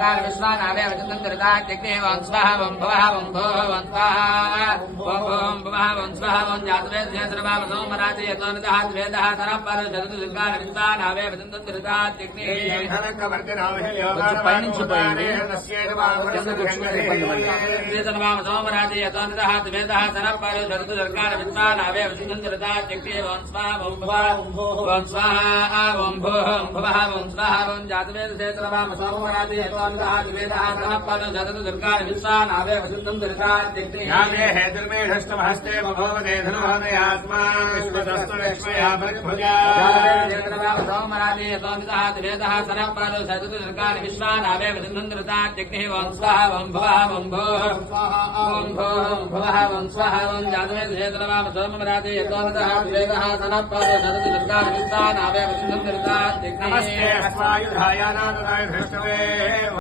विश्वानावे वचनंदरदा जग्ने वंस्वाहा वंभवः वंभोः वंस्वाहा वंभोः वंभवः वंस्वाहा वंजातवे सर्वा सोमराजे यतोनदः द्वेदः तरपल जगत दुर्गार विश्वानावे वचनंदरदा जग्ने सोमराजे यतोनदः द्वेदः तरपल जगत दुर्गार विश्वानावे वचनंदरदा जग्ने वंस्वाहा वंभवः वंस्वाहा वंभोः वंभवः वंस्वाहा वंजातवे सर्वा सोमराजे दुर्गा विश्वानावे वसुंधम दुर्गा यामे हेतुर्मेष्टमहस्ते भगवते धनुभावे आत्मा विश्वदस्तलक्ष्मया भुजा सोमराजे यतोनितः द्वेदः सरपालो सदतु दुर्गा विश्वानावे वसुंधम दुर्गा जग्ने वंस्वाहा वंभवः वंभोः वंभवः वंस्वाहा वंजातवे हेतुर्वाम सोमराजे यतोनितः द्वेदः सरपालो सदतु दुर्गा विश्वानावे वसुंधम दुर्गा जग्ने नमस्ते अस्वायुधाय नारायण भृष्टवे